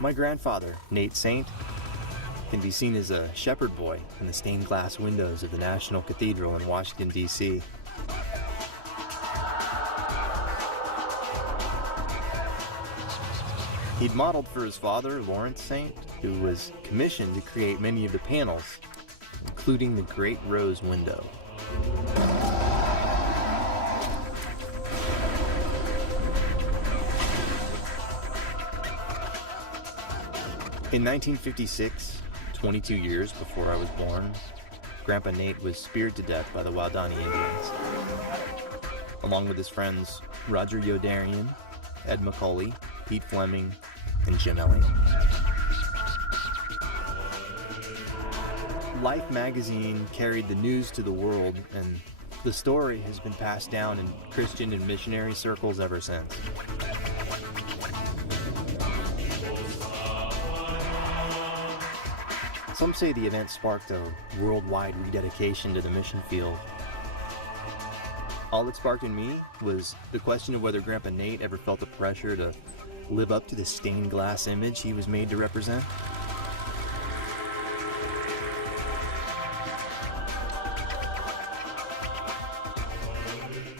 My grandfather, Nate Saint, can be seen as a shepherd boy in the stained glass windows of the National Cathedral in Washington, D.C. He'd modeled for his father, Lawrence Saint, who was commissioned to create many of the panels, including the Great Rose Window. In 1956, 22 years before I was born, Grandpa Nate was speared to death by the Waodani Indians, along with his friends Roger Youderian, Ed McCauley, Pete Fleming, and Jim Elling. Life magazine carried the news to the world, and the story has been passed down in Christian and missionary circles ever since. Some say the event sparked a worldwide rededication to the mission field. All it sparked in me was the question of whether Grandpa Nate ever felt the pressure to live up to the stained glass image he was made to represent.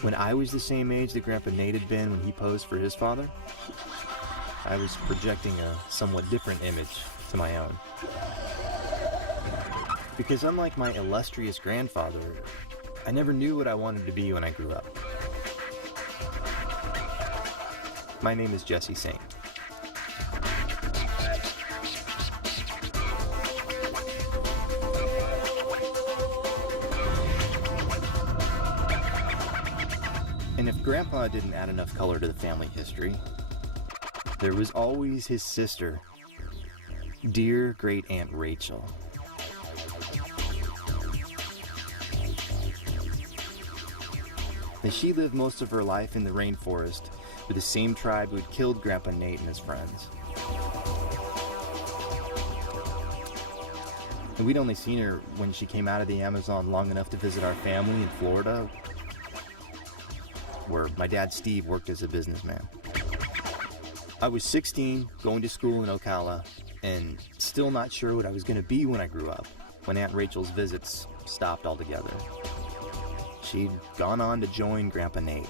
When I was the same age that Grandpa Nate had been when he posed for his father, I was projecting a somewhat different image to my own. Because unlike my illustrious grandfather, I never knew what I wanted to be when I grew up. My name is Jesse Saint. And if Grandpa didn't add enough color to the family history, there was always his sister, dear Great Aunt Rachel. As she lived most of her life in the rainforest with the same tribe who had killed Grandpa Nate and his friends. And we'd only seen her when she came out of the Amazon long enough to visit our family in Florida, where my dad Steve worked as a businessman. I was 16, going to school in Ocala, and still not sure what I was going to be when I grew up, when Aunt Rachel's visits stopped altogether. She'd gone on to join Grandpa Nate.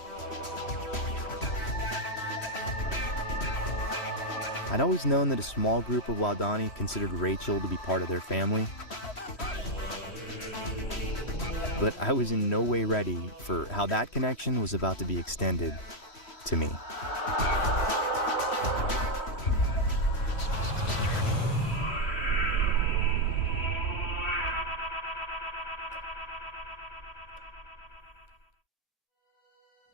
I'd always known that a small group of Waodani considered Rachel to be part of their family, but I was in no way ready for how that connection was about to be extended to me.